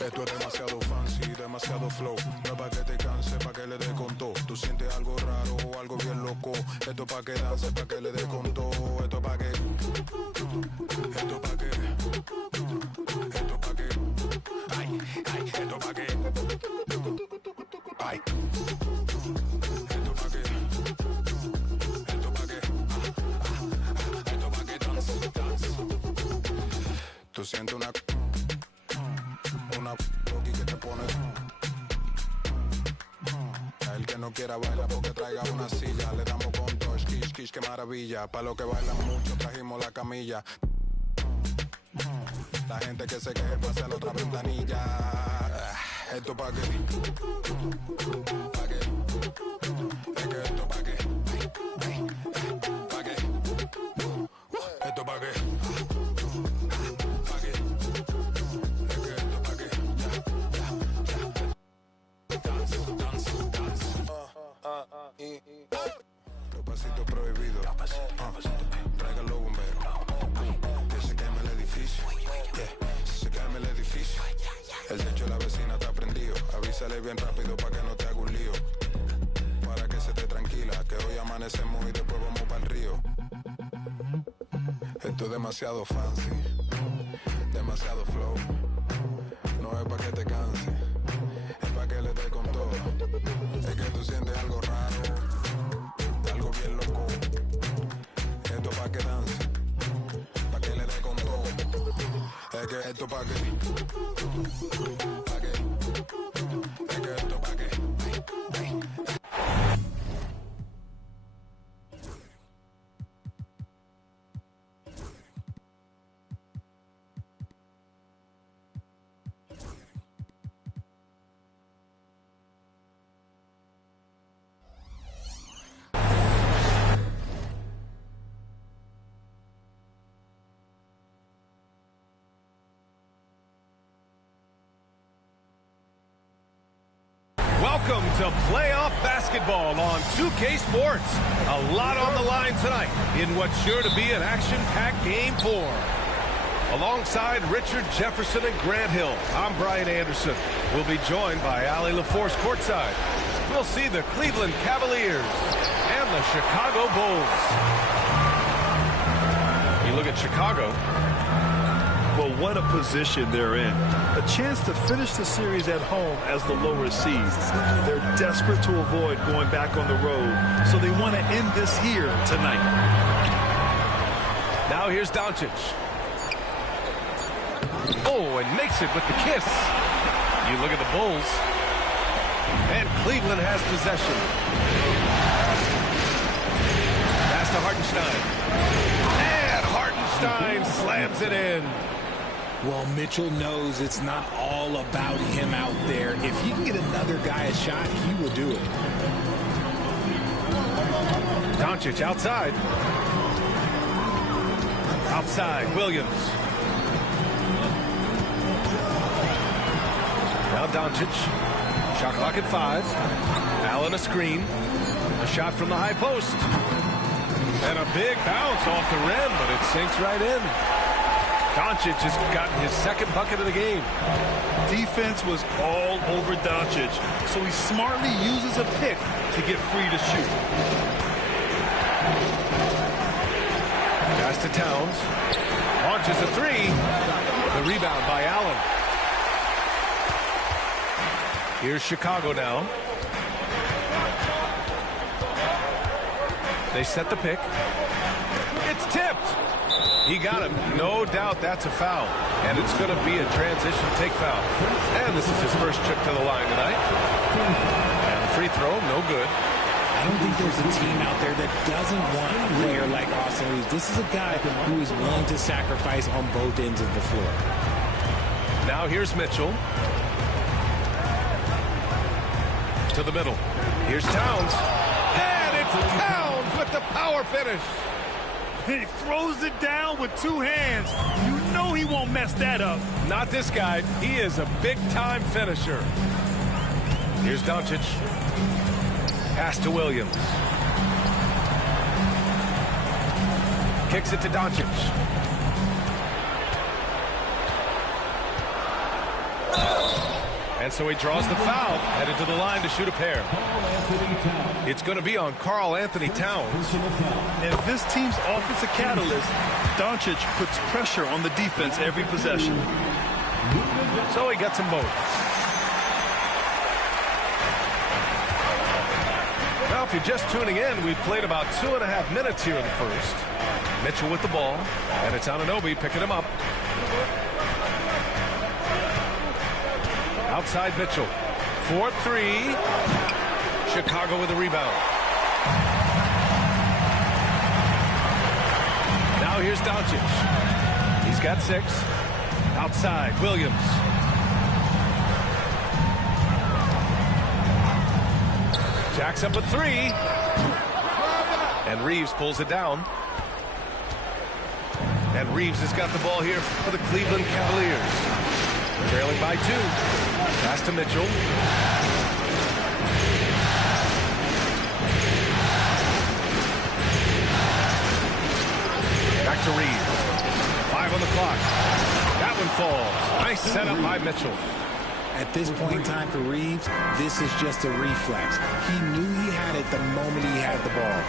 Esto es demasiado fancy, demasiado flow. No es pa' que te canse, pa' que le dé con todo. Tú sientes algo raro o algo bien loco. Esto es pa' que dance, pa' que le dé con todo. Esto es pa' que... Esto es pa' que... Esto es pa' que... Ay, ay, esto es pa' que... Ay. Esto es pa' que... Esto es pa' que... Esto es pa' que dance, dance. Tú sientes una loqui que te pone. A el que no quiera bailar porque traiga una silla. Le damos con todo, skish, skish, qué maravilla. Pa' los que bailan mucho trajimos la camilla. La gente que se queje pasa en otra ventanilla. Esto pa' que. Pa' que. Es que esto pa' que. Pa' que. Esto pa' que. Los pasitos prohibidos. Tráiganlo bomberos. Que se queme el edificio. Se queme el edificio. El techo de la vecina está prendido. Avísale bien rápido para que no te haga un lío. Para que se te tranquila. Que hoy amanecemos y después vamos para el río. Esto es demasiado fancy. Demasiado flow. No es para que te canse. Es para que le dé con todo. Es que tú sientes algo raro, algo bien loco. Esto pa' que dance, pa' que le dé con todo. Es que esto pa' que, es que esto pa' que. Welcome to playoff basketball on 2K Sports. A lot on the line tonight in what's sure to be an action-packed Game 4. Alongside Richard Jefferson and Grant Hill, I'm Brian Anderson. We'll be joined by Allie LaForce courtside. We'll see the Cleveland Cavaliers and the Chicago Bulls. You look at Chicago. Well, what a position they're in. A chance to finish the series at home as the lower seeds. They're desperate to avoid going back on the road, so they want to end this here tonight. Now here's Doncic. Oh, and makes it with the kiss. You look at the Bulls. And Cleveland has possession. Pass to Hartenstein. And Hartenstein slams it in. Well, Mitchell knows it's not all about him out there. If he can get another guy a shot, he will do it. Doncic outside. Outside, Williams. Now Doncic. Shot clock at 5. Allen a screen. A shot from the high post. And a big bounce off the rim, but it sinks right in. Doncic has gotten his second bucket of the game. Defense was all over Doncic, so he smartly uses a pick to get free to shoot. Pass to Towns. Launches a 3. The rebound by Allen. Here's Chicago now. They set the pick. It's tipped. He got him. No doubt that's a foul. And it's going to be a transition take foul. And this is his first trip to the line tonight. And the free throw, no good. I don't think there's a team out there that doesn't want a player like Austin Reeves. This is a guy who is willing to sacrifice on both ends of the floor. Now here's Mitchell. To the middle. Here's Towns. And it's Towns with the power finish. He throws it down with two hands. You know he won't mess that up. Not this guy. He is a big-time finisher. Here's Doncic. Pass to Williams. Kicks it to Doncic. And so he draws the foul, headed to the line to shoot a pair. It's going to be on Karl Anthony Towns. If this team's offensive catalyst, Doncic puts pressure on the defense every possession. So he gets them both. Now, if you're just tuning in, we've played about 2.5 minutes here in the first. Mitchell with the ball, and it's Anunoby picking him up. Outside Mitchell. 4-3. Chicago with the rebound. Now here's Doncic. He's got 6. Outside, Williams. Jacks up a 3. And Reeves pulls it down. And Reeves has got the ball here for the Cleveland Cavaliers. Trailing by 2. Pass to Mitchell. Back to Reeves. 5 on the clock. That one falls. Nice setup by Mitchell. At this point in time for Reeves, this is just a reflex. He knew he had it the moment he had the ball.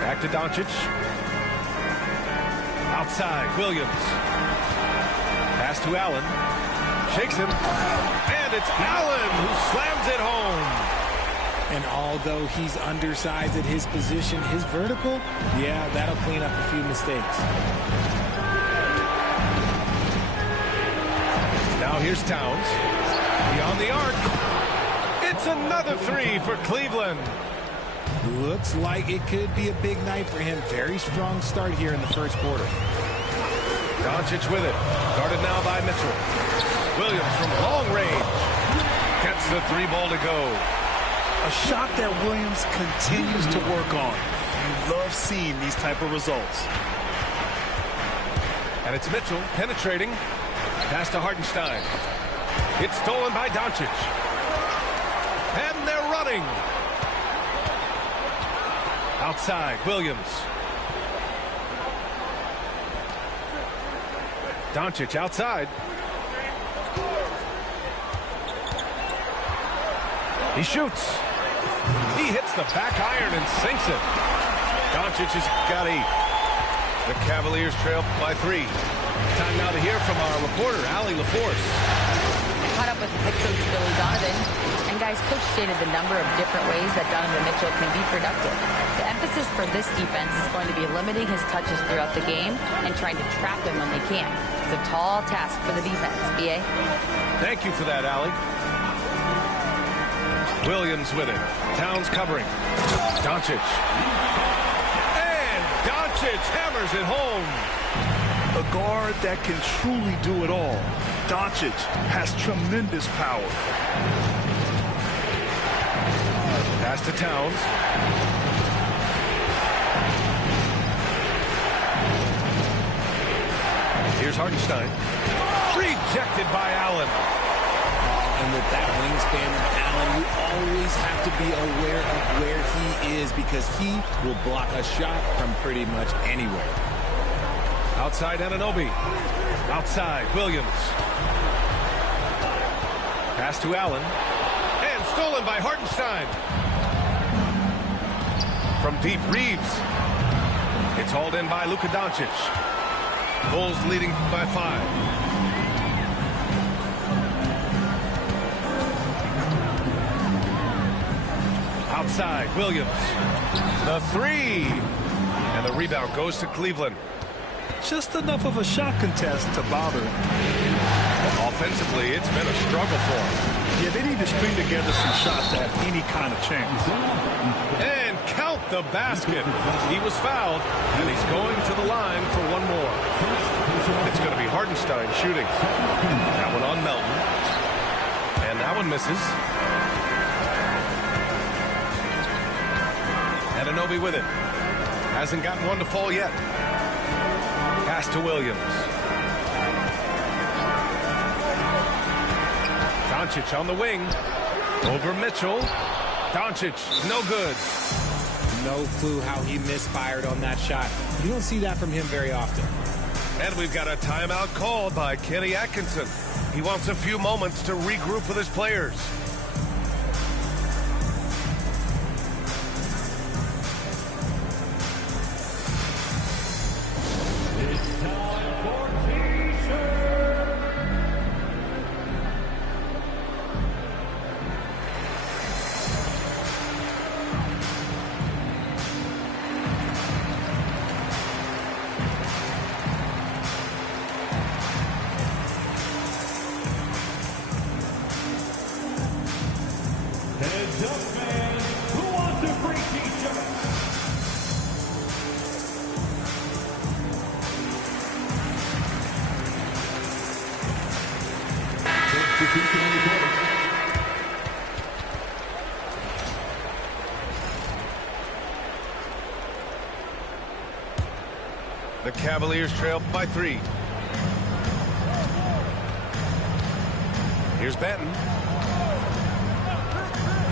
Back to Doncic. Outside, Williams. Pass to Allen. Shakes him. And it's Allen who slams it home. And although he's undersized at his position, his vertical, yeah, that'll clean up a few mistakes. Now here's Towns. Beyond the arc. It's another 3 for Cleveland. Looks like it could be a big night for him. Very strong start here in the first quarter. Doncic with it. Guarded now by Mitchell. Williams from long range. Gets the 3 ball to go. A shot that Williams continues to work on. You love seeing these type of results. And it's Mitchell penetrating. Pass to Hartenstein. It's stolen by Doncic. And they're running. Outside, Williams. Doncic outside. He shoots. He hits the back iron and sinks it. Doncic has got 8. The Cavaliers trail by 3. Time now to hear from our reporter, Allie LaForce. Caught up with head coach Billy Donovan. And guys, coach stated the number of different ways that Donovan Mitchell can be productive. The emphasis for this defense is going to be limiting his touches throughout the game and trying to trap him when they can. It's a tall task for the defense, B.A. Thank you for that, Allie. Williams with it. Towns covering. Doncic. And Doncic hammers it home. A guard that can truly do it all. Doncic has tremendous power. Pass to Towns. Here's Hartenstein. Rejected by Allen. And with that wingspan of Allen, you always have to be aware of where he is because he will block a shot from pretty much anywhere. Outside Anunoby. Outside Williams. Pass to Allen. And stolen by Hartenstein. From deep, Reeves. It's hauled in by Luka Doncic. Bulls leading by 5. Outside, Williams. The 3. And the rebound goes to Cleveland. Just enough of a shot contest to bother him. Offensively, it's been a struggle for him. Yeah, they need to string together some shots to have any kind of chance. And count the basket. He was fouled, and he's going to the line for one more. It's going to be Hartenstein shooting. That one on Melton. And that one misses. Anunoby with it. Hasn't gotten one to fall yet. Pass to Williams. Doncic on the wing. Over Mitchell. Doncic, no good. No clue how he misfired on that shot. You don't see that from him very often. And we've got a timeout called by Kenny Atkinson. He wants a few moments to regroup with his players. It's time for T-shirt. Heads up, fans. Who wants a free T-shirt? The Cavaliers trail by 3. Here's Benton.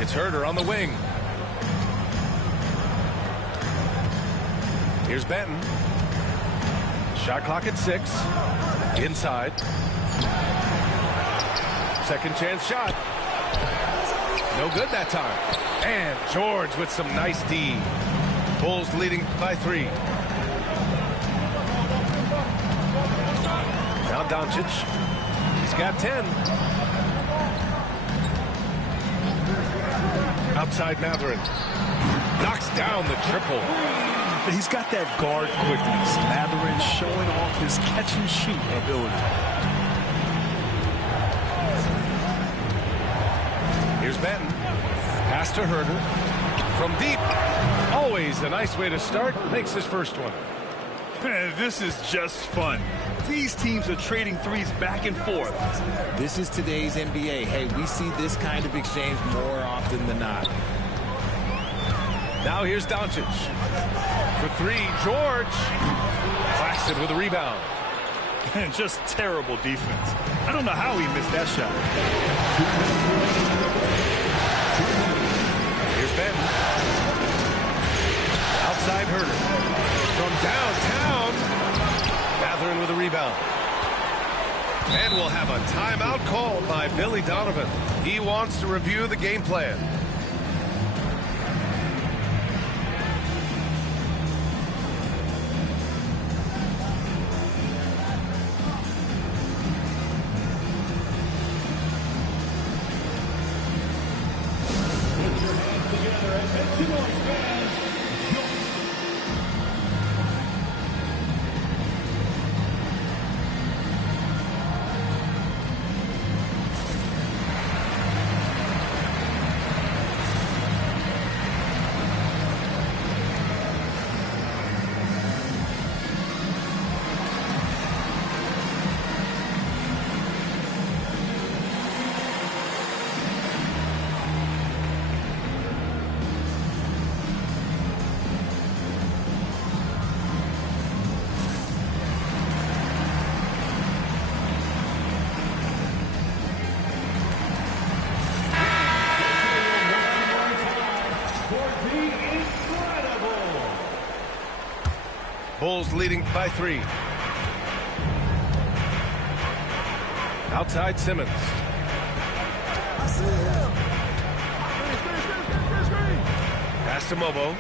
It's Herder on the wing. Here's Benton. Shot clock at 6. Inside. Second chance shot. No good that time. And George with some nice D. Bulls leading by 3. Now Doncic. He's got 10. Outside Mathurin. Knocks down the triple. He's got that guard quickness. Mathurin showing off his catch and shoot ability. Here's Benton. Pass to Herder. From deep. Always a nice way to start. Makes his first one. Man, this is just fun. These teams are trading threes back and forth. This is today's NBA. Hey, we see this kind of exchange more often than not. Now here's Doncic. For 3, George. Claxton with a rebound. And just terrible defense. I don't know how he missed that shot. Here's Benton. Outside Herder. From downtown. Mathurin with a rebound. And we'll have a timeout called by Billy Donovan. He wants to review the game plan. Put your hands together and make some noise, fans. Bulls leading by 3. Outside Simmons. Pass to Mobo.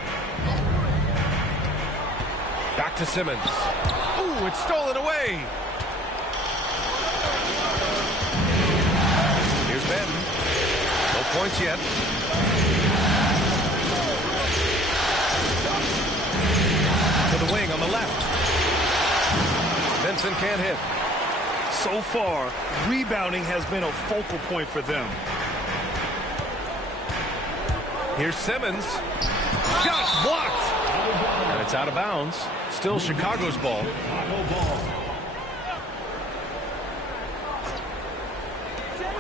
Back to Simmons. Ooh, it's stolen away. Here's Benton. No points yet. To the wing on the left. Vincent can't hit. So far, rebounding has been a focal point for them. Here's Simmons. Shot blocked. And it's out of bounds. Still Chicago's ball.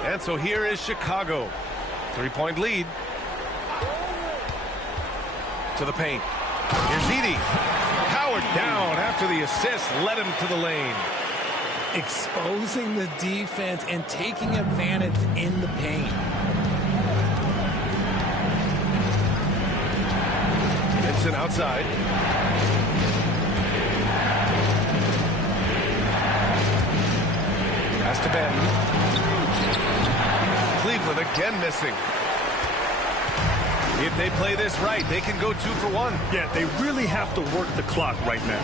And so here is Chicago. 3-point lead. To the paint. Here's Edey. Powered down after the assist led him to the lane. Exposing the defense and taking advantage in the paint. Vincent outside. Has to bend. Cleveland again missing. If they play this right, they can go 2 for 1. Yeah, they really have to work the clock right now.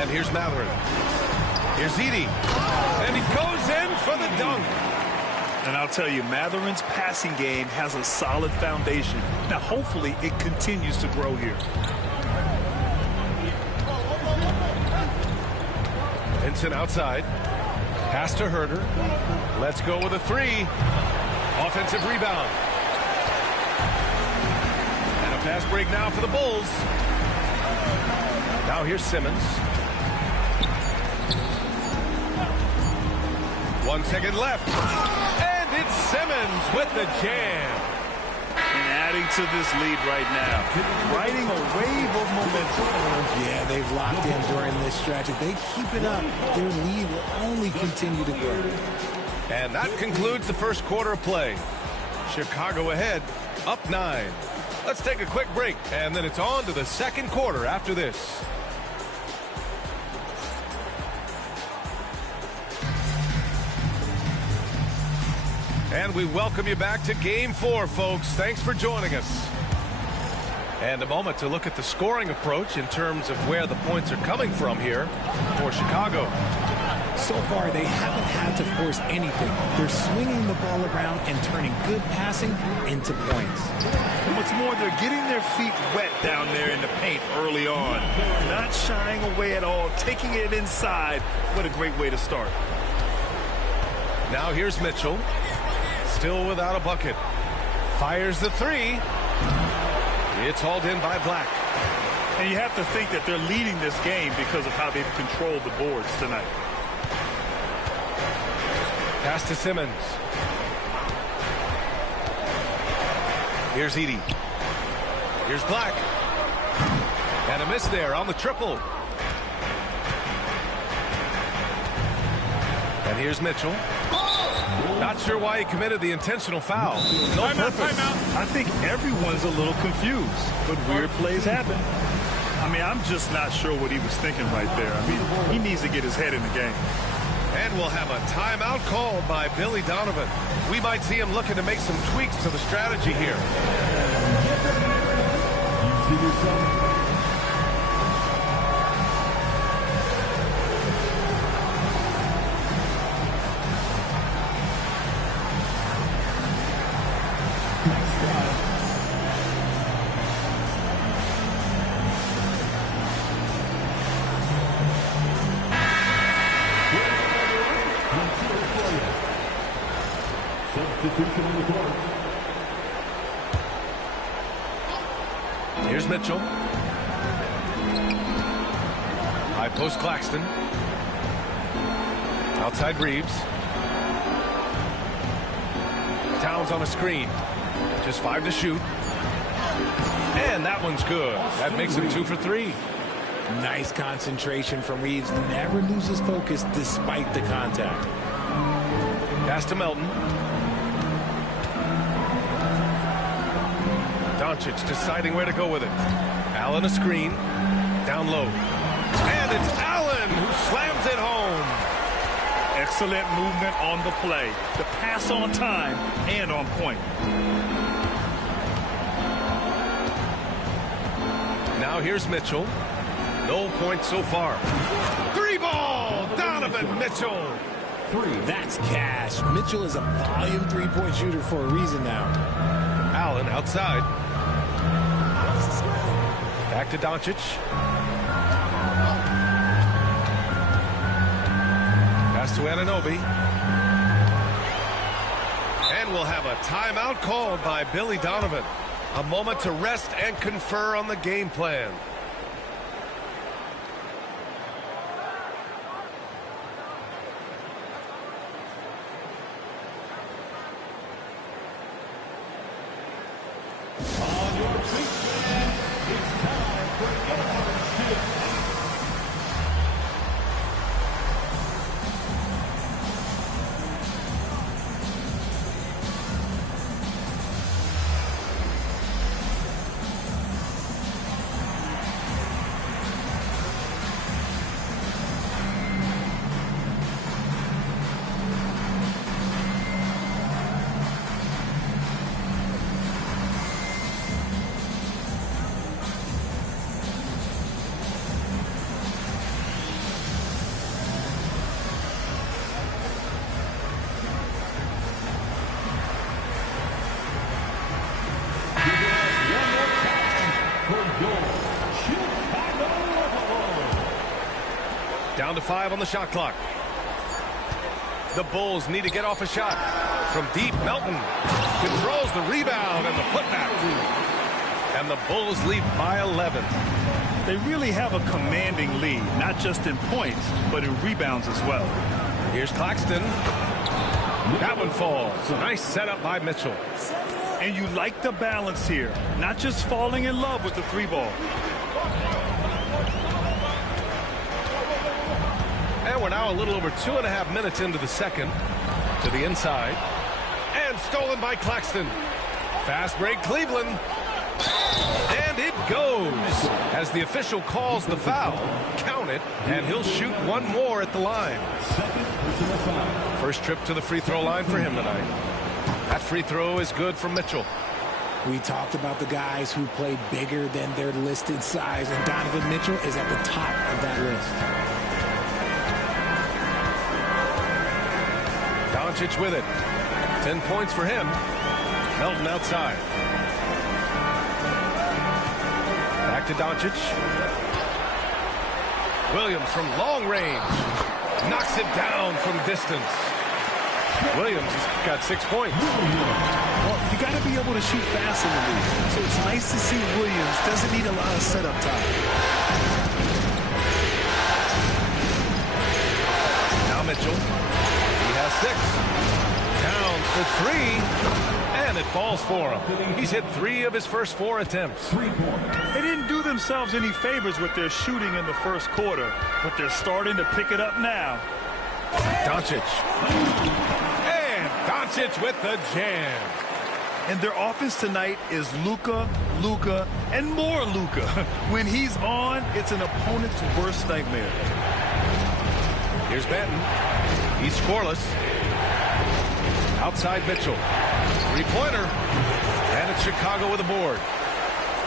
And here's Matherin. Here's Edie. And he goes in for the dunk. And I'll tell you, Matherin's passing game has a solid foundation. Now, hopefully, it continues to grow here. Vincent outside. Pass to Herder. Let's go with a 3. Offensive rebound. And a fast break now for the Bulls. Now here's Simmons. 1 second left. And it's Simmons with the jam. And adding to this lead right now. Riding a wave of momentum. Yeah, they've locked in during this stretch. If they keep it up, their lead will only continue to grow. And that concludes the first quarter of play. Chicago ahead, up 9. Let's take a quick break, and then it's on to the second quarter after this. And we welcome you back to Game 4, folks. Thanks for joining us. And a moment to look at the scoring approach in terms of where the points are coming from here for Chicago. So far, they haven't had to force anything. They're swinging the ball around and turning good passing into points. And what's more, they're getting their feet wet down there in the paint early on. Not shying away at all, taking it inside. What a great way to start. Now here's Mitchell. Still without a bucket. Fires the 3. It's hauled in by Black. And you have to think that they're leading this game because of how they've controlled the boards tonight. Pass to Simmons. Here's Edie. Here's Black. And a miss there on the triple. And here's Mitchell. Not sure why he committed the intentional foul. No purpose. Timeout. I think everyone's a little confused, but weird plays happen. I mean, I'm just not sure what he was thinking right there. I mean, he needs to get his head in the game. And we'll have a timeout called by Billy Donovan. We might see him looking to make some tweaks to the strategy here. You see yourself. Here's Mitchell. High post Claxton. Outside Reeves. Towns on a screen. Just 5 to shoot. And that one's good. That makes him 2 for 3. Nice concentration from Reeves. Never loses focus despite the contact. Pass to Melton. Doncic deciding where to go with it. Allen a screen. Down low. And it's Allen who slams it home. Excellent movement on the play. The pass on time and on point. Now here's Mitchell. No points so far. 3-ball! Donovan Mitchell. That's cash. Mitchell is a volume three-point shooter for a reason now. Allen outside. Back to Doncic. Pass to Anunoby. And we'll have a timeout called by Billy Donovan. A moment to rest and confer on the game plan. On your feet, fans, it's time for yard stick. Down to 5 on the shot clock. The Bulls need to get off a shot. From deep, Melton controls the rebound and the putback. And the Bulls lead by 11. They really have a commanding lead, not just in points, but in rebounds as well. Here's Claxton. That one falls. Nice setup by Mitchell. And you like the balance here, not just falling in love with the 3-ball. And we're now a little over 2.5 minutes into the second. To the inside. And stolen by Claxton. Fast break, Cleveland. And it goes. As the official calls the foul. Count it, and he'll shoot one more at the line. First trip to the free throw line for him tonight. That free throw is good from Mitchell. We talked about the guys who play bigger than their listed size, and Donovan Mitchell is at the top of that list. Doncic with it. 10 points for him. Melton outside. Back to Doncic. Williams from long range. Knocks it down from distance. Williams has got 6 points. Well, you got to be able to shoot fast in the league. So it's nice to see Williams doesn't need a lot of setup time. Now Mitchell. He has 6. Towns for 3. And it falls for him. He's hit 3 of his first 4 attempts. They didn't do themselves any favors with their shooting in the first quarter, but they're starting to pick it up now. Doncic. And Doncic with the jam. And their offense tonight is Luka, and more Luka. When he's on, it's an opponent's worst nightmare. Here's Benton. He's scoreless. Outside Mitchell. Three-pointer. And it's Chicago with a board.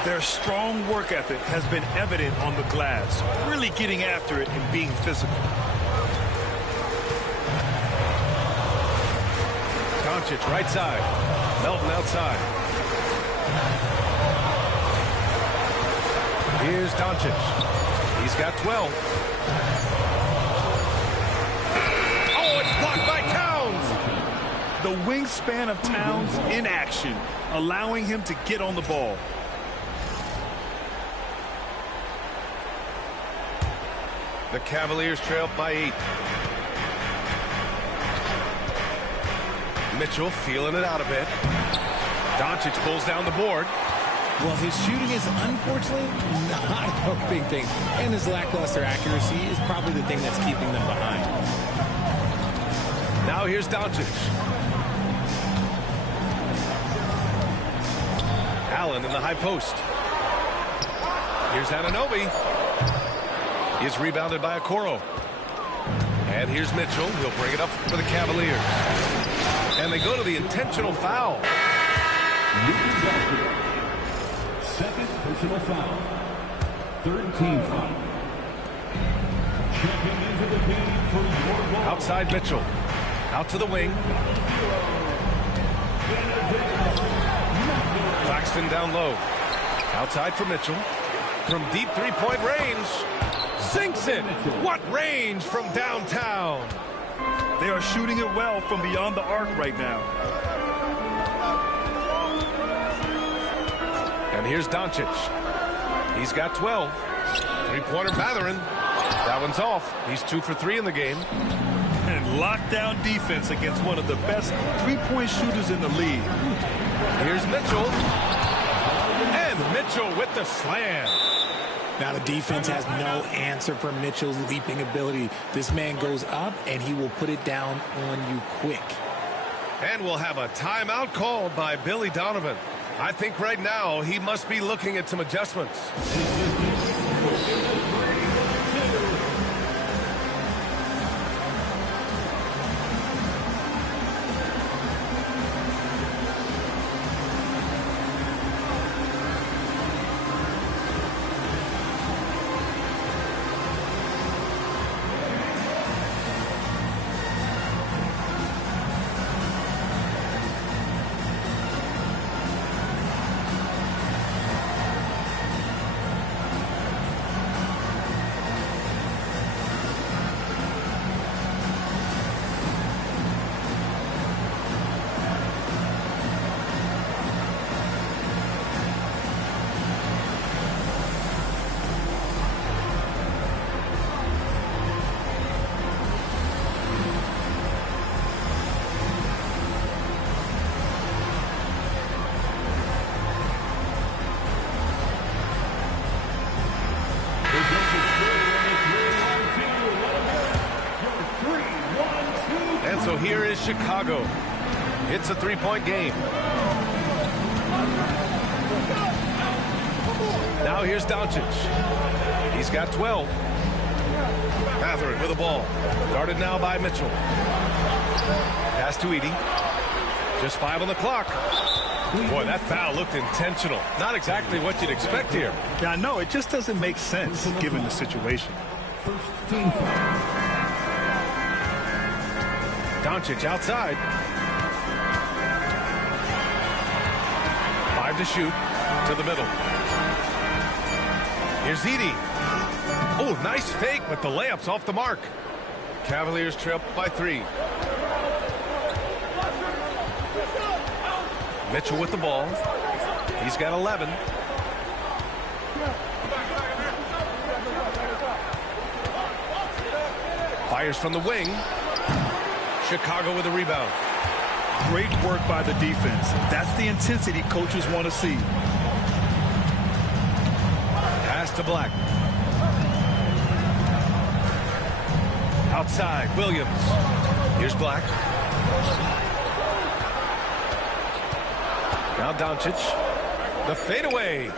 Their strong work ethic has been evident on the glass, really getting after it and being physical. Doncic right side. Melton outside. Here's Doncic. He's got 12. Oh, it's blocked by Towns. The wingspan of Towns in action, allowing him to get on the ball. The Cavaliers trail by 8. Mitchell feeling it out a bit. Doncic pulls down the board. Well, his shooting is unfortunately not a big thing. And his lackluster accuracy is probably the thing that's keeping them behind. Now here's Doncic. Allen in the high post. Here's Anunoby. He's rebounded by Okoro. And here's Mitchell. He'll bring it up for the Cavaliers. And they go to the intentional foul. Second personal foul. Third team foul. Checking into the game for your ball. Outside Mitchell. Out to the wing. Claxton down low. Outside for Mitchell. From deep three-point range. Sinks it. What range from downtown. They are shooting it well from beyond the arc right now. And here's Doncic. He's got 12. Three-pointer Mathurin. That one's off. He's 2 for 3 in the game. And lockdown defense against one of the best three-point shooters in the league. Here's Mitchell. And Mitchell with the slam. Now the defense has no answer for Mitchell's leaping ability. This man goes up, and he will put it down on you quick. And we'll have a timeout called by Billy Donovan. I think right now he must be looking at some adjustments. So here is Chicago. It's a three-point game. Now here's Doncic. He's got 12. Matherin with the ball. Guarded now by Mitchell. Pass to Edey. Just 5 on the clock. Boy, that foul looked intentional. Not exactly what you'd expect here. Yeah, I know. It just doesn't make sense given the situation. Doncic outside. 5 to shoot. To the middle. Here's Edey. Oh, nice fake, but the layup's off the mark. Cavaliers trail by 3. Mitchell with the ball. He's got 11. Fires from the wing. Chicago with a rebound. Great work by the defense. That's the intensity coaches want to see. Pass to Black. Outside, Williams. Here's Black. Now Doncic. The fadeaway.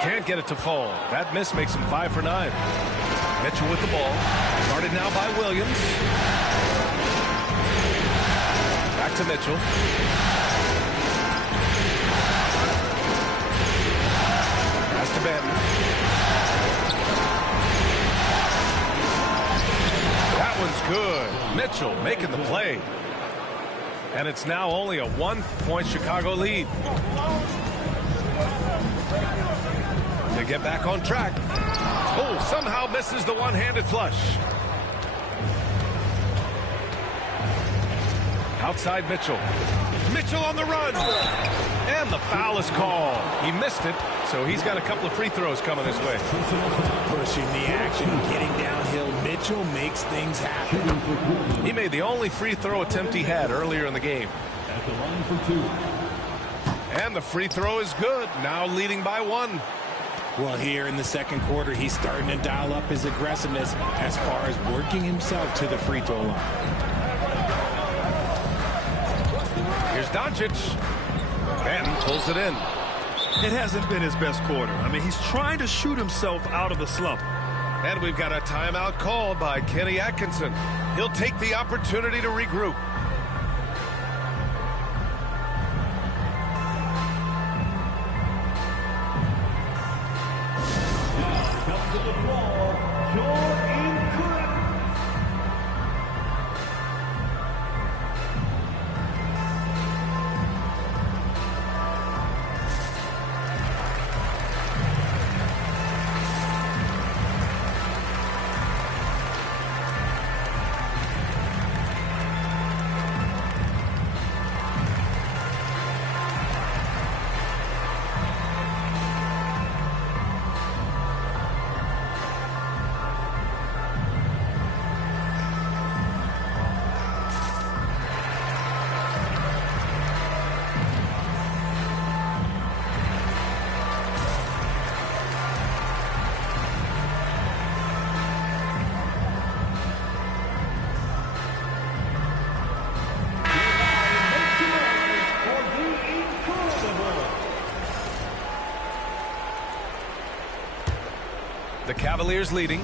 Can't get it to fall. That miss makes him 5 for 9. Mitchell with the ball. Guarded now by Williams. Back to Mitchell. Pass to Benton. That one's good. Mitchell making the play. And it's now only a 1-point Chicago lead. They get back on track. Oh, somehow misses the one-handed flush. Outside Mitchell. Mitchell on the run. And the foul is called. He missed it, so he's got a couple of free throws coming this way. Pushing the action, getting downhill. Mitchell makes things happen. He made the only free throw attempt he had earlier in the game. At the line for 2. And the free throw is good. Now leading by 1. Well, here in the second quarter, he's starting to dial up his aggressiveness as far as working himself to the free throw line. Here's Doncic. Benton pulls it in. It hasn't been his best quarter. I mean, he's trying to shoot himself out of the slump. And we've got a timeout called by Kenny Atkinson. He'll take the opportunity to regroup. Comes to the floor, Jordan Curry. The Cavaliers leading.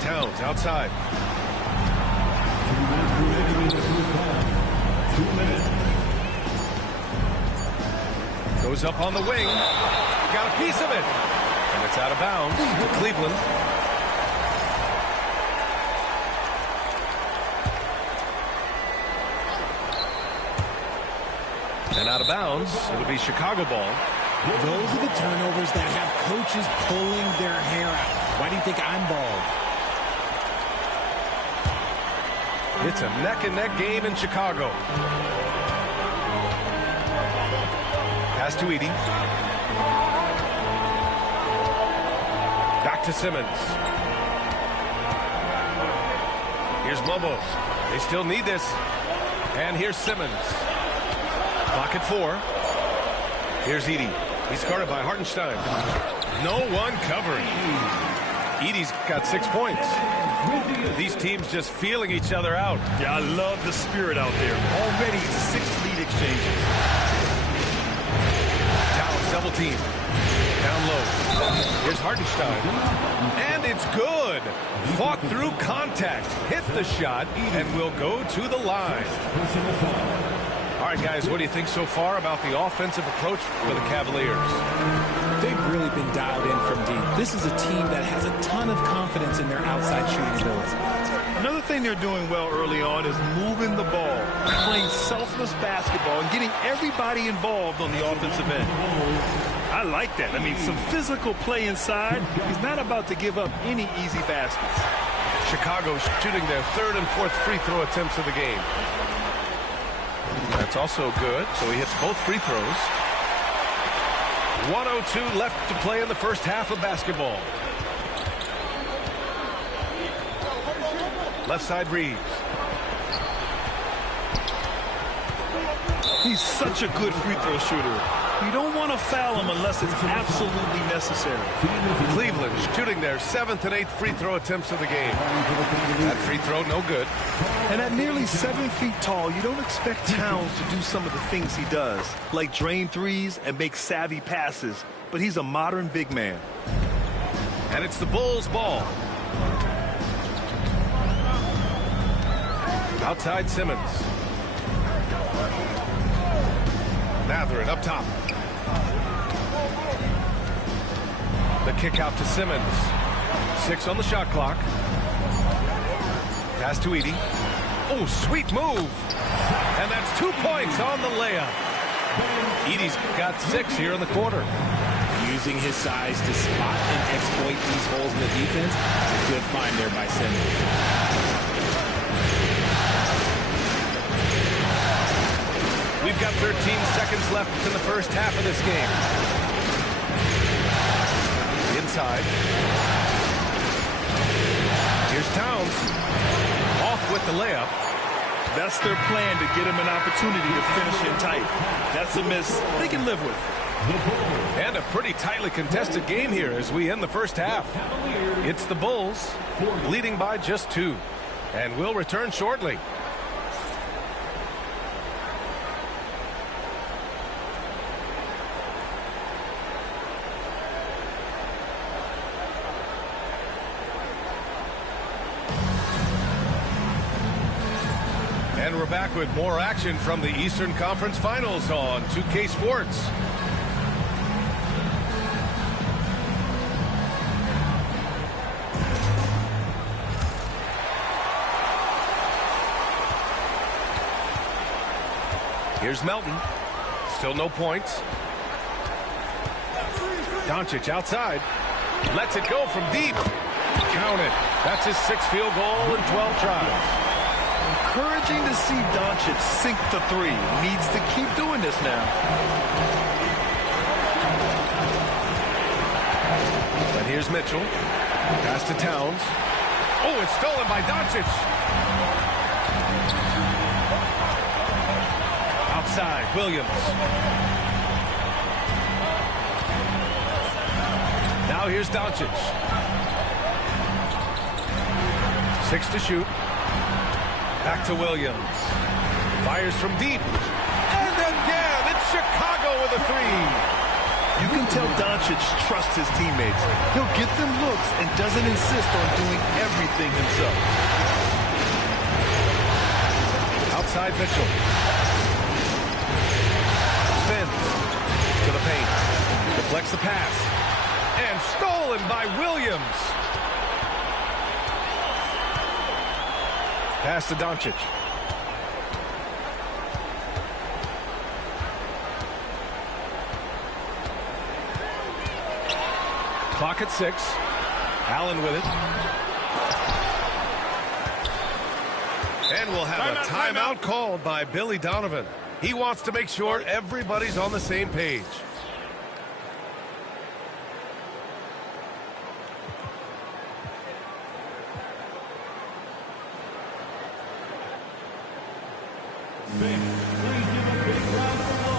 Towns outside. 2 minutes. Goes up on the wing. Got a piece of it. And it's out of bounds to Cleveland. And out of bounds, it'll be Chicago ball. Those are the turnovers that have coaches pulling their hair out. Why do you think I'm bald? It's a neck-and-neck game in Chicago. Pass to Edey. Back to Simmons. Here's Momo. They still need this. And here's Simmons. Clock at 4. Here's Edie. He's guarded by Hartenstein. No one covering. Edie's got 6 points. These teams just feeling each other out. Yeah, I love the spirit out there. Already 6 lead exchanges. Towns double team. Down low. Here's Hartenstein. And it's good. Fought through contact. Hit the shot and will go to the line. All right, guys, what do you think so far about the offensive approach for the Cavaliers? They've really been dialed in from deep. This is a team that has a ton of confidence in their outside shooting ability. Another thing they're doing well early on is moving the ball, playing selfless basketball, and getting everybody involved on the offensive end. I like that. I mean, some physical play inside. He's not about to give up any easy baskets. Chicago shooting their 3rd and 4th free throw attempts of the game. That's also good, so he hits both free throws. 1:02 left to play in the first half of basketball. Left side Reeves. He's such a good free throw shooter. You don't want to foul him unless it's absolutely necessary. Cleveland shooting their 7th and 8th free throw attempts of the game. That free throw, no good. And at nearly 7 feet tall, you don't expect Towns to do some of the things he does, like drain threes and make savvy passes. But he's a modern big man. And it's the Bulls' ball. Outside Simmons. Mathurin up top. The kick out to Simmons. 6 on the shot clock. Pass to Edie. Oh, sweet move. And that's 2 points on the layup. Edie's got 6 here in the quarter. Using his size to spot and exploit these holes in the defense. It's a good find there by Simmons. We've got 13 seconds left in the first half of this game. Inside. Here's Towns. Off with the layup. That's their plan, to get him an opportunity to finish in tight. That's a miss they can live with. And a pretty tightly contested game here as we end the first half. It's the Bulls leading by just 2. And we'll return shortly. And we're back with more action from the Eastern Conference Finals on 2K Sports. Here's Melton. Still no points. Doncic outside. Lets it go from deep. Count it. That's his 6th field goal in 12 tries. Encouraging to see Doncic sink the 3. Needs to keep doing this now. And here's Mitchell. Pass to Towns. Oh, it's stolen by Doncic. Outside, Williams. Now here's Doncic. 6 to shoot. Back to Williams. Fires from deep. And again, it's Chicago with a 3. You can tell Doncic trusts his teammates. He'll get them looks and doesn't insist on doing everything himself. Outside Mitchell. Spins to the paint. Deflects the pass. And stolen by Williams. Pass to Doncic. Clock at 6. Allen with it. And we'll have a timeout called by Billy Donovan. He wants to make sure everybody's on the same page. Please give a big round of applause.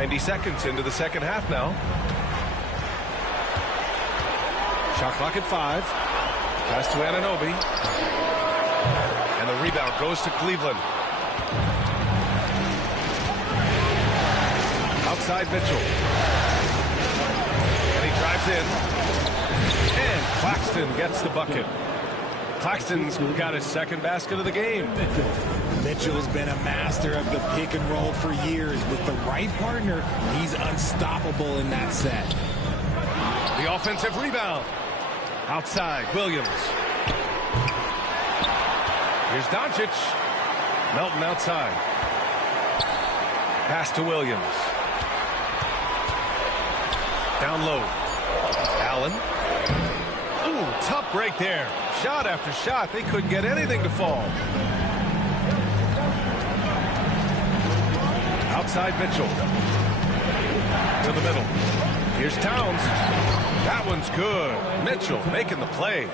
90 seconds into the second half now. Shot clock at 5. Pass to Anunoby. And the rebound goes to Cleveland. Outside Mitchell. And he drives in. And Claxton gets the bucket. Claxton's got his second basket of the game. Mitchell's been a master of the pick and roll for years. With the right partner, he's unstoppable in that set. The offensive rebound. Outside, Williams. Here's Doncic. Melton outside. Pass to Williams. Down low. Allen. Ooh, tough break there. Shot after shot. They couldn't get anything to fall. Outside Mitchell. To the middle. Here's Towns. That one's good. Mitchell making the play.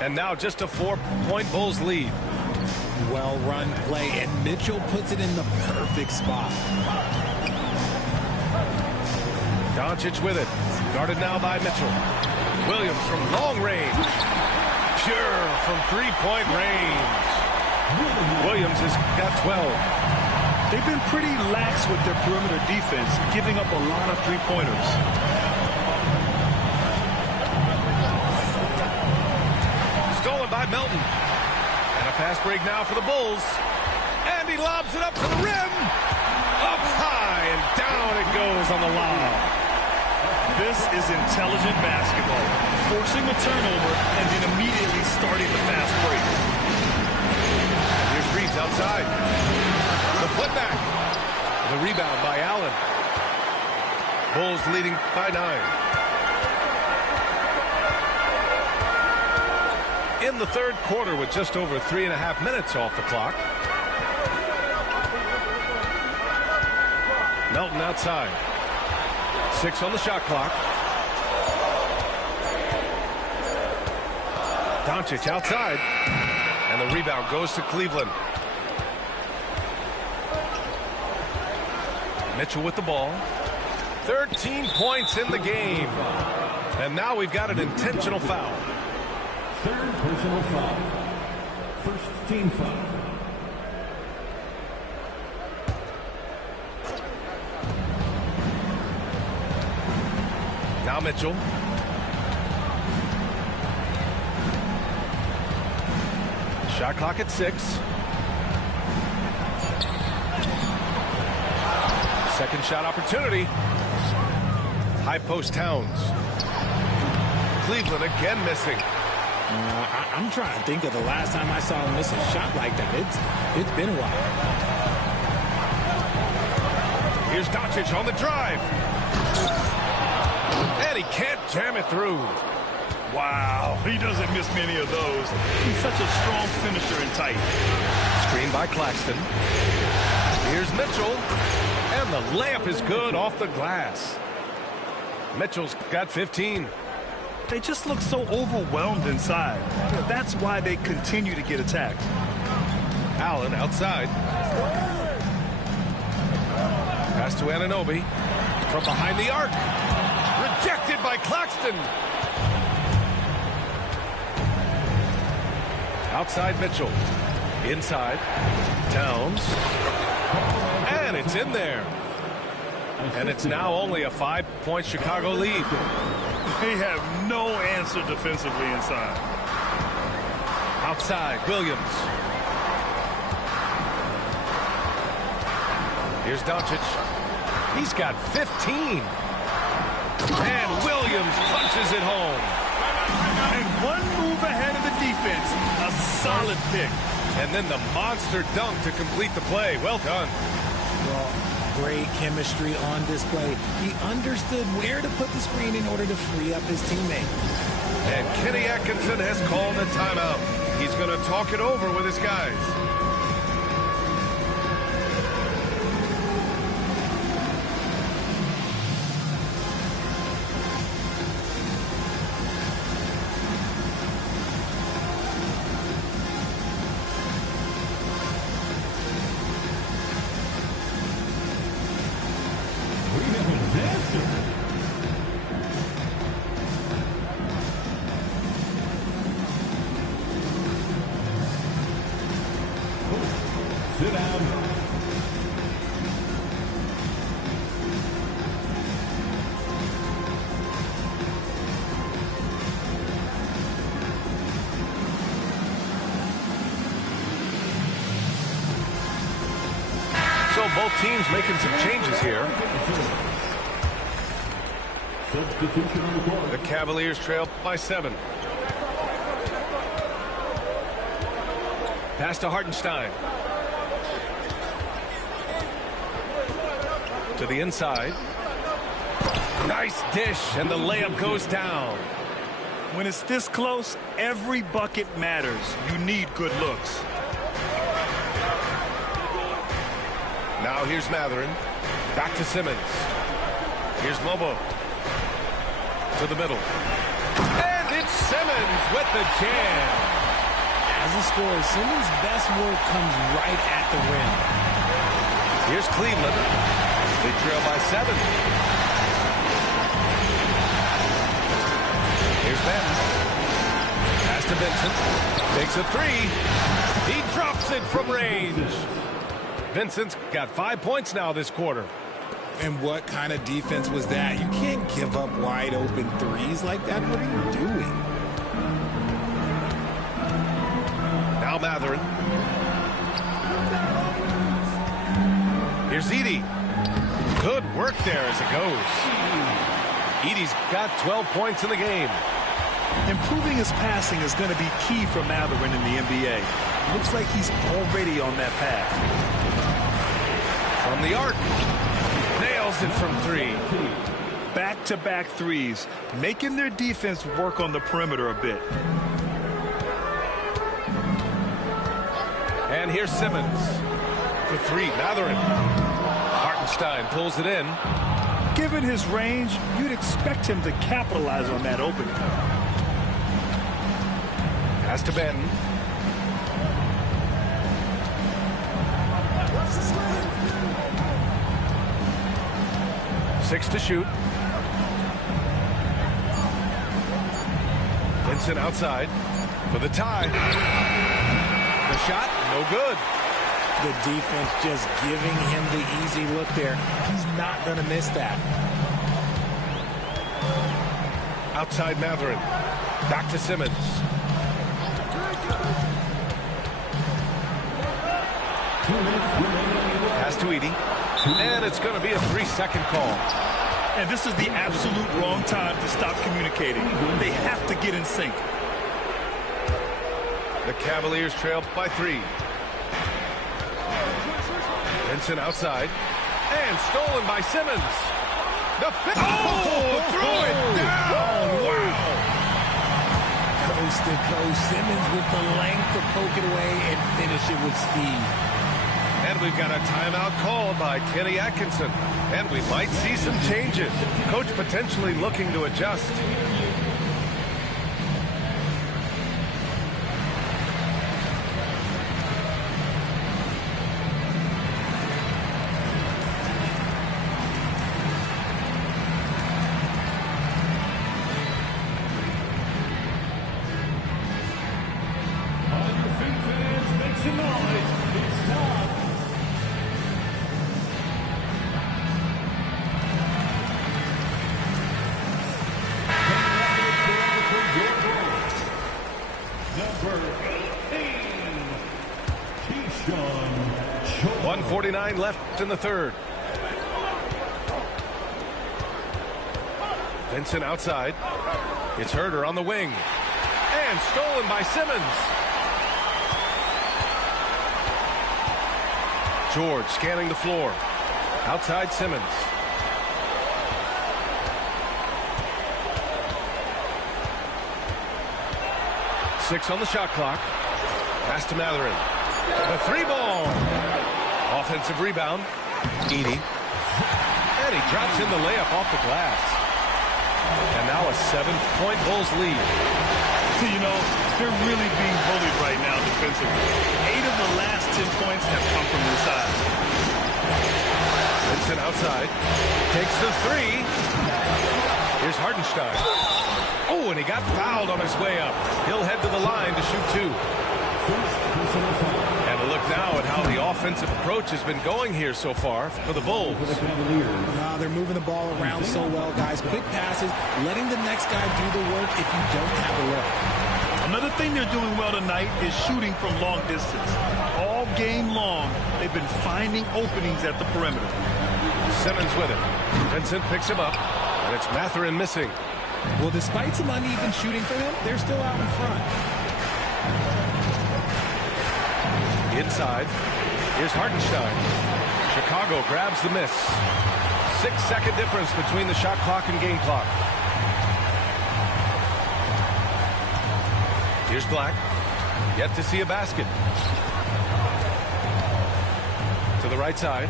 And now just a 4-point Bulls lead. Well-run play, and Mitchell puts it in the perfect spot. Doncic with it. Guarded now by Mitchell. Williams from long range. Pure from three-point range. Williams has got 12. They've been pretty lax with their perimeter defense, giving up a lot of three-pointers. Stolen by Melton. And a fast break now for the Bulls. And he lobs it up to the rim. Up high and down it goes on the lob. This is intelligent basketball. Forcing a turnover and then immediately starting the fast break. Here's Reeves outside. The putback. The rebound by Allen. Bulls leading by 9. In the third quarter with just over 3.5 minutes off the clock. Melton outside. 6 on the shot clock. Doncic outside. And the rebound goes to Cleveland. Mitchell with the ball. 13 points in the game. And now we've got an intentional foul. Third personal foul. First team foul. Now Mitchell. Shot clock at 6. Second shot opportunity. High post Towns. Cleveland again missing. I'm trying to think of the last time I saw him miss a shot like that. It's been a while. Here's Doncic on the drive. And he can't jam it through. Wow, he doesn't miss many of those. He's such a strong finisher and tight. Screen by Claxton. Here's Mitchell. And the layup is good off the glass. Mitchell's got 15. They just look so overwhelmed inside. That's why they continue to get attacked. Allen outside. Pass to Anunoby. From behind the arc. Rejected by Claxton. Outside Mitchell. Inside. Towns. And it's in there. And it's now only a 5-point Chicago lead. They have no answer defensively inside. Outside, Williams. Here's Doncic. He's got 15. And Williams punches it home. And one move ahead of the defense. A solid pick. And then the monster dunk to complete the play. Well done. Well, great chemistry on display. He understood where to put the screen in order to free up his teammate. And Kenny Atkinson has called a timeout. He's going to talk it over with his guys. both teams making some changes here. The Cavaliers trail by 7. Pass to Hartenstein. To the inside. Nice dish, and the layup goes down. When it's this close, every bucket matters. You need good looks. Now here's Mathurin. Back to Simmons. Here's Lobo. To the middle. And it's Simmons with the jam. As a scorer, Simmons' best work comes right at the rim. Here's Cleveland. They trail by 7. Here's Benton. Pass to Vincent. Takes a 3. He drops it from range. Vincent's got 5 points now this quarter. And what kind of defense was that? You can't give up wide open threes like that. What are you doing? Now Mathurin. Here's Edey. Good work there as it goes. Edey's got 12 points in the game. Improving his passing is going to be key for Mathurin in the NBA. Looks like he's already on that path. From the arc. Nails it from 3. Back-to-back threes, making their defense work on the perimeter a bit. And here's Simmons. For 3, Mathurin. Hartenstein pulls it in. Given his range, you'd expect him to capitalize on that opening. Pass to Benton. Six to shoot. Vincent outside for the tie. The shot, no good. The defense just giving him the easy look there. He's not going to miss that. Outside Mathurin. Back to Simmons. Pass to Edey. And it's going to be a 3-second call. And this is the absolute wrong time to stop communicating. They have to get in sync. The Cavaliers trail by 3. Vincent outside. And stolen by Simmons. The threw it down. Wow. Coast to coast. Simmons with the length to poke it away and finish it with speed. And we've got a timeout called by Kenny Atkinson. And we might see some changes. Coach potentially looking to adjust. Number 18, 1:49 left in the third. Vincent outside. It's Herter on the wing. And stolen by Simmons. George scanning the floor. Outside Simmons. Six on the shot clock. Pass to Mathurin. The 3-ball. Offensive rebound. Edey. And he drops in the layup off the glass. And now a 7-point Bulls lead. You know, they're really being bullied right now defensively. 8 of the last 10 points have come from inside. Vincent outside. Takes the 3. Here's Hartenstein. Oh, and he got fouled on his way up. He'll head to the line to shoot 2. And a look now at how the offensive approach has been going here so far for the Bulls. They're moving the ball around so well, guys. Quick passes, letting the next guy do the work if you don't have a look. Another thing they're doing well tonight is shooting from long distance. All game long, they've been finding openings at the perimeter. Simmons with it. Vincent picks him up, and it's Mathurin missing. Well, despite some uneven shooting for them, they're still out in front. Inside, here's Hartenstein. Chicago grabs the miss. 6-second difference between the shot clock and game clock. Here's Black. Yet to see a basket. To the right side.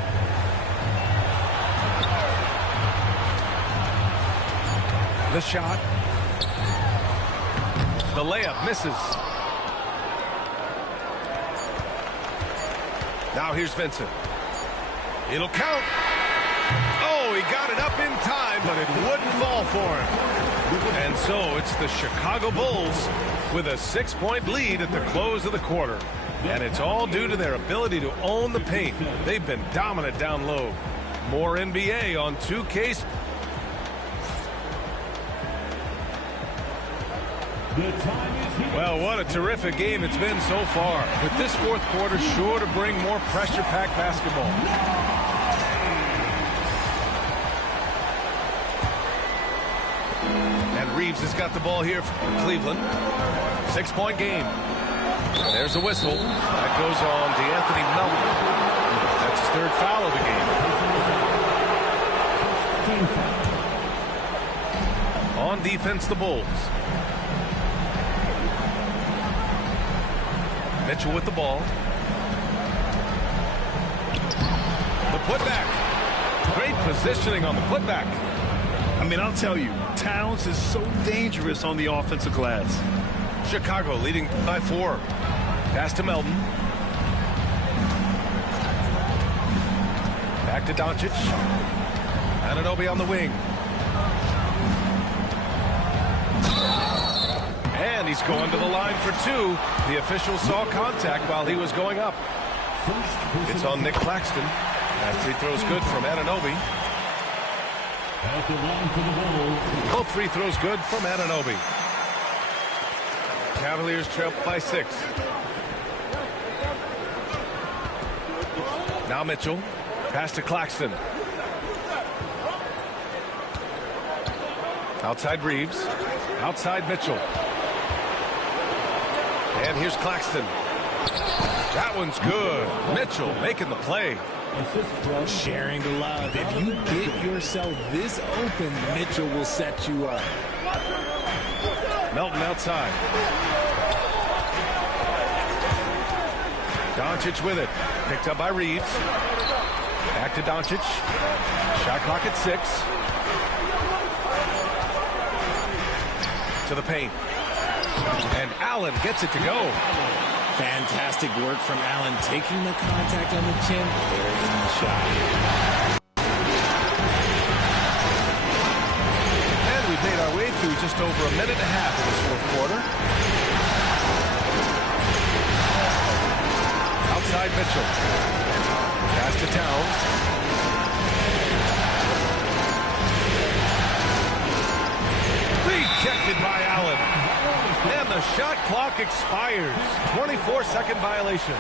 The shot. The layup misses. Now here's Vincent. It'll count. Oh, he got it up in time, but it wouldn't fall for him. And so it's the Chicago Bulls with a 6-point lead at the close of the quarter. And it's all due to their ability to own the paint. They've been dominant down low. More NBA on 2K. Well, what a terrific game it's been so far. With this fourth quarter sure to bring more pressure-packed basketball. And Reeves has got the ball here for Cleveland. 6-point game. There's a whistle. That goes on DeAnthony Melton. That's his third foul of the game. On defense, the Bulls. Mitchell with the ball. The putback. Great positioning on the putback. I mean, I'll tell you, Towns is so dangerous on the offensive glass. Chicago leading by 4. Pass to Melton. Back to Doncic. Anunoby on the wing. And he's going to the line for 2. The official saw contact while he was going up. It's on Nick Claxton. That free throw's good from Anunoby. Both free throws good from Anunoby. Cavaliers trail by 6. Now Mitchell. Pass to Claxton. Outside Reeves. Outside Mitchell. And here's Claxton. That one's good. Mitchell making the play. Sharing the love. If you get yourself this open, Mitchell will set you up. Melton outside. Doncic with it. Picked up by Reeves. Back to Doncic. Shot clock at 6. To the paint. And Allen gets it to go. Fantastic work from Allen, taking the contact on the chin, burying the shot. And we've made our way through just over a minute and a half in this fourth quarter. Outside Mitchell. Pass to Towns. Rejected by Allen. And the shot clock expires. 24-second violation.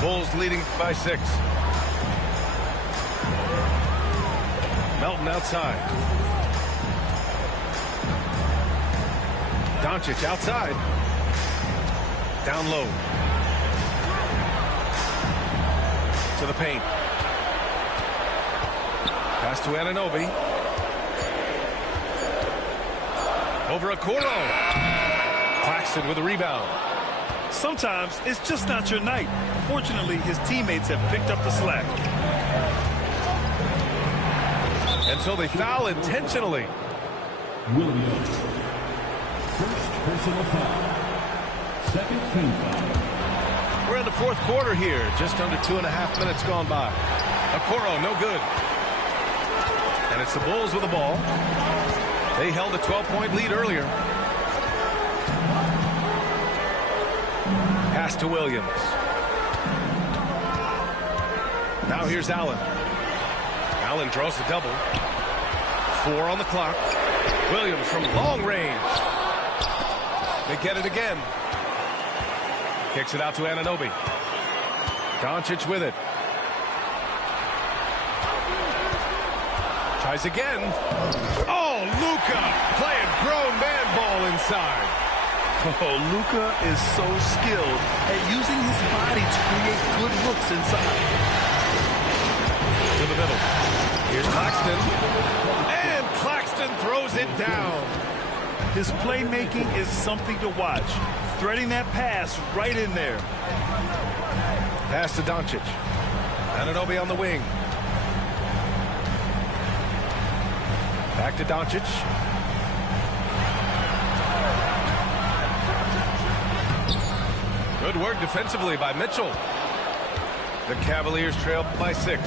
Bulls leading by 6. Melton outside. Doncic outside. Down low. To the paint. Pass to Anunoby. Over a Okoro. Claxton with a rebound. Sometimes it's just not your night. Fortunately, his teammates have picked up the slack. And so they foul intentionally. Williams. First personal foul. Second team foul. We're in the fourth quarter here. Just under 2.5 minutes gone by. Okoro, no good. And it's the Bulls with the ball. They held a 12-point lead earlier. Pass to Williams. Now here's Allen. Allen draws the double. 4 on the clock. Williams from long range. They get it again. Kicks it out to Anunoby. Doncic with it. Tries again. Oh, Luka playing grown man ball inside. Oh, Luka is so skilled at using his body to create good looks inside. To the middle. Here's Claxton. And Claxton throws it down. His playmaking is something to watch. Threading that pass right in there. Pass to Doncic. Anunoby on the wing. Back to Doncic. Good work defensively by Mitchell. The Cavaliers trail by 6.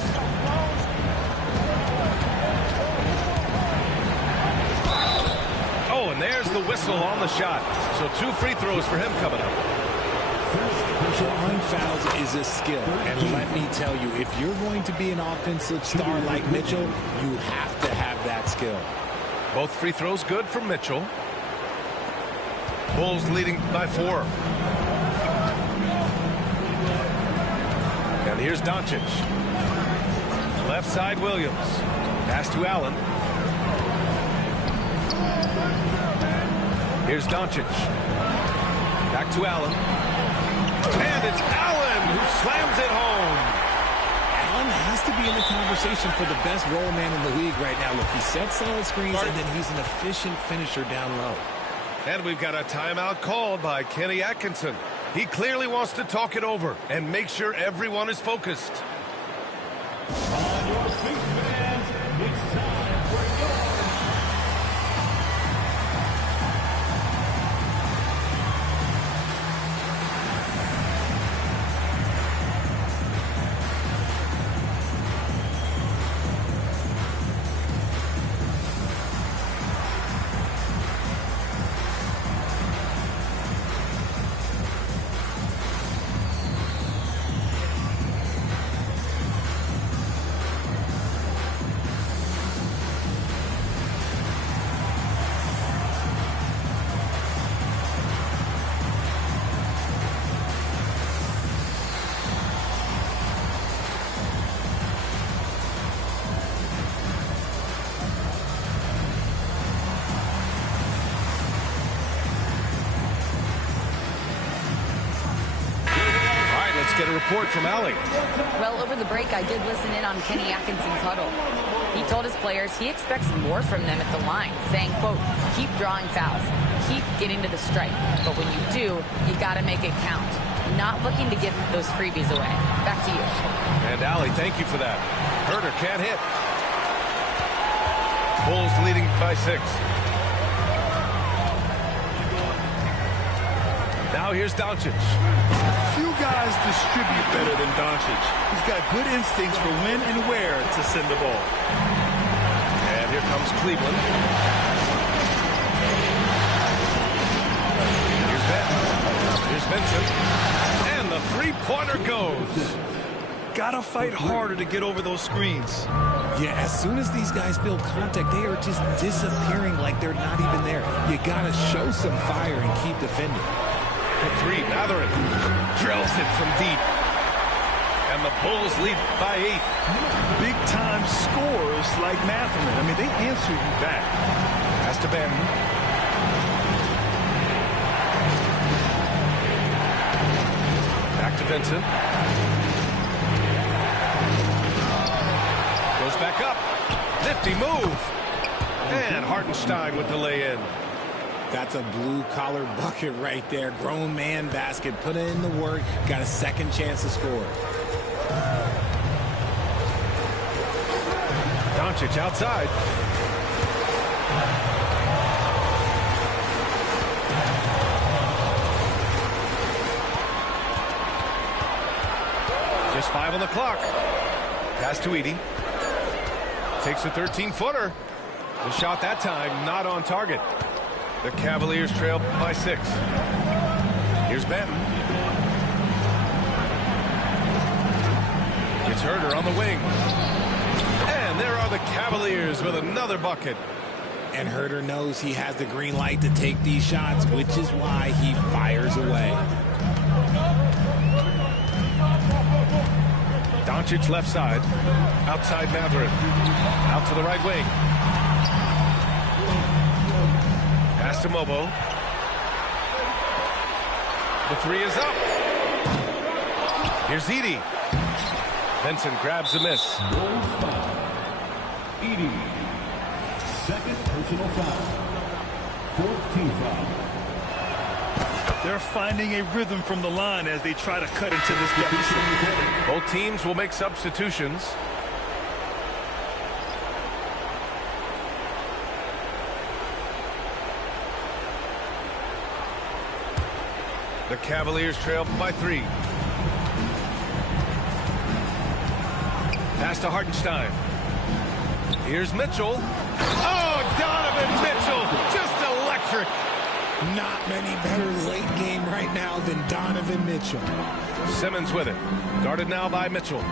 Oh, and there's the whistle on the shot. So 2 free throws for him coming up. Drawing fouls is a skill, and let me tell you, if you're going to be an offensive star like Mitchell, you have to have that skill. Both free throws good from Mitchell. Bulls leading by 4. And here's Doncic. Left side Williams. Pass to Allen. Here's Doncic. Back to Allen. And it's Allen who slams it home. Allen has to be in the conversation for the best roll man in the league right now. Look, he sets solid screens, and then he's an efficient finisher down low. And we've got a timeout called by Kenny Atkinson. He clearly wants to talk it over and make sure everyone is focused. On your feet, fans, it's time for your... Get a report from Allie. Well, over the break, I did listen in on Kenny Atkinson's huddle. He told his players he expects more from them at the line, saying, quote, keep drawing fouls, keep getting to the stripe. But when you do, you got to make it count. Not looking to give those freebies away. Back to you. And Allie, thank you for that. Herter can't hit. Bulls leading by 6. Now here's Doncic. Few guys distribute better than Doncic. He's got good instincts for when and where to send the ball. And here comes Cleveland. Here's Ben. Here's Vincent. And the three-pointer goes. Gotta fight harder to get over those screens. Yeah, as soon as these guys feel contact, they are just disappearing like they're not even there. You gotta show some fire and keep defending. For 3, Mathurin drills it from deep. And the Bulls lead by 8. Big-time scores like Mathurin. I mean, they answer you back. Pass to Ben. Back to Vincent. Goes back up. Nifty move. And Hartenstein with the lay-in. That's a blue-collar bucket right there. Grown man basket. Put in the work. Got a second chance to score. Doncic outside. Just 5 on the clock. Pass to Edey. Takes a 13-footer. The shot that time not on target. The Cavaliers trail by 6. Here's Benton. It's Herter on the wing. And And there are the Cavaliers with another bucket. And Herter knows he has the green light to take these shots, which is why he fires away. Doncic left side. Outside Mathurin. Out to the right wing. Pass to Mobo. The three is up. Here's Edey. Benson grabs the miss. Edey. Second personal foul. 4th team foul. They're finding a rhythm from the line as they try to cut into this deficit. Both teams will make substitutions. The Cavaliers trail by 3. Pass to Hartenstein. Here's Mitchell. Oh, Donovan Mitchell, just electric. Not many better late game right now than Donovan Mitchell. Simmons with it. Guarded now by Mitchell.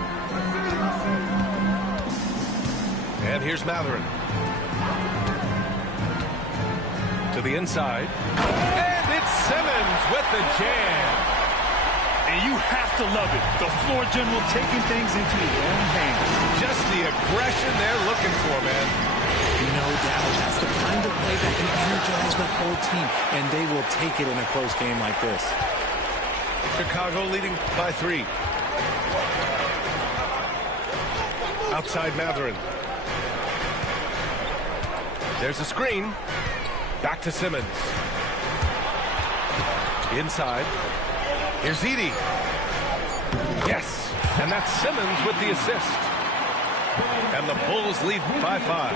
And here's Mathurin. To the inside. And it's Simmons with the jam. And you have to love it. The floor general taking things into his own hands. Just the aggression they're looking for, man. No doubt. That's the kind of play that can energize the whole team, and they will take it in a close game like this. Chicago leading by 3. Outside Mathurin. There's a screen. Back to Simmons. Inside. Here's Edey. Yes. And that's Simmons with the assist. And the Bulls lead by 5.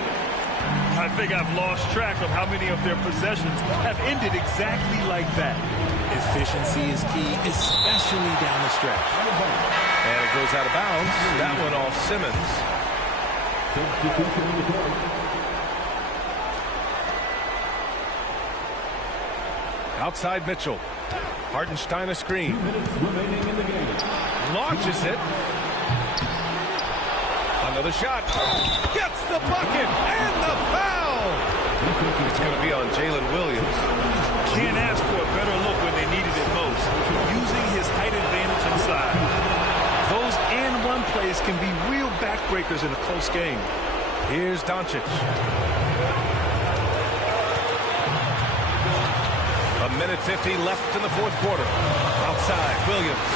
I think I've lost track of how many of their possessions have ended exactly like that. Efficiency is key, especially down the stretch. And it goes out of bounds. That one off Simmons. Outside Mitchell. Hartenstein a screen. Launches it. Another shot. Gets the bucket and the foul. It's going to be on Jalen Williams. Can't ask for a better look when they needed it most. Using his height advantage inside. Those and-one plays can be real backbreakers in a close game. Here's Doncic. A minute 15 left in the 4th quarter. Outside, Williams.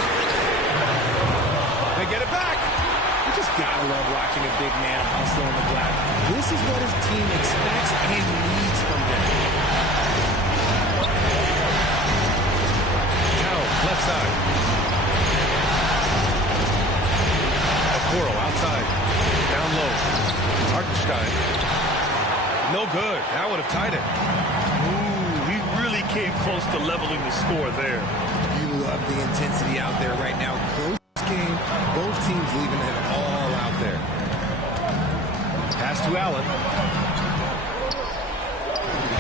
They get it back. You just gotta love watching a big man hustle on the glass. This is what his team expects and needs from him. Now, left side. Okoro outside. Down low. Hartenstein. No good. That would have tied it. Came close to leveling the score there. You love the intensity out there right now. Close game. Both teams leaving it all out there. Pass to Allen.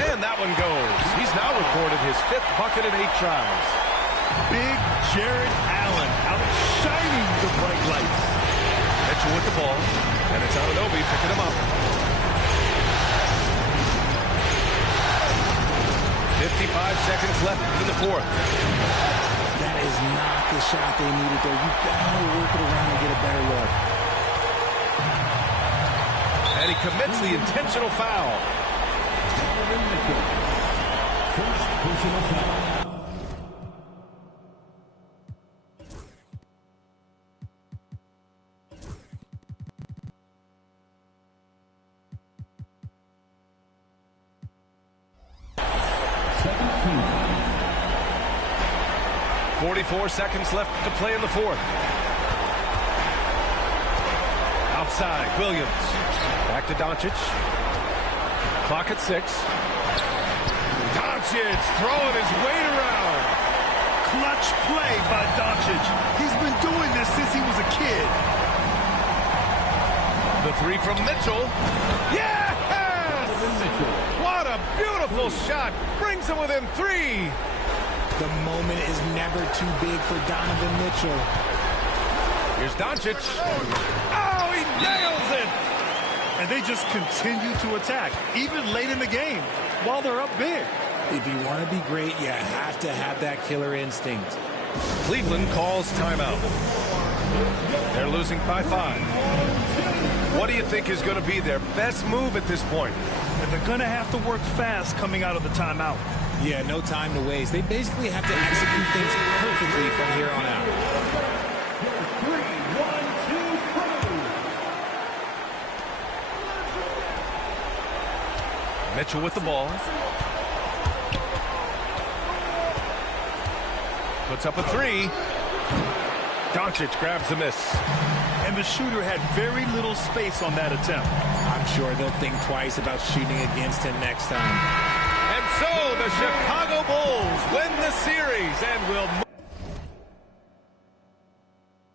And that one goes. He's now recorded his 5th bucket in 8 tries. Big Jared Allen outshining the bright lights. Mitchell with the ball. And it's Anunoby picking him up. 55 seconds left in the 4th. That is not the shot they needed there. You gotta work it around and get a better look. And he commits the intentional foul. First personal foul. Second team foul. 44 seconds left to play in the 4th. Outside, Williams. Back to Doncic. Clock at 6. Doncic throwing his weight around. Clutch play by Doncic. He's been doing this since he was a kid. The 3 from Mitchell. Yes! What a beautiful shot. Brings him within 3. The moment is never too big for Donovan Mitchell. Here's Doncic. Oh, he nails it! and they just continue to attack, even late in the game, while they're up big. If you want to be great, you have to have that killer instinct. Cleveland calls timeout. They're losing by 5. What do you think is going to be their best move at this point? And they're going to have to work fast coming out of the timeout. Yeah, no time to waste. They basically have to execute things perfectly from here on out. 3, 1, 2, Mitchell with the ball. Puts up a 3. Doncic grabs the miss. And the shooter had very little space on that attempt. I'm sure they'll think twice about shooting against him next time. And so the Chicago Bulls win the series and will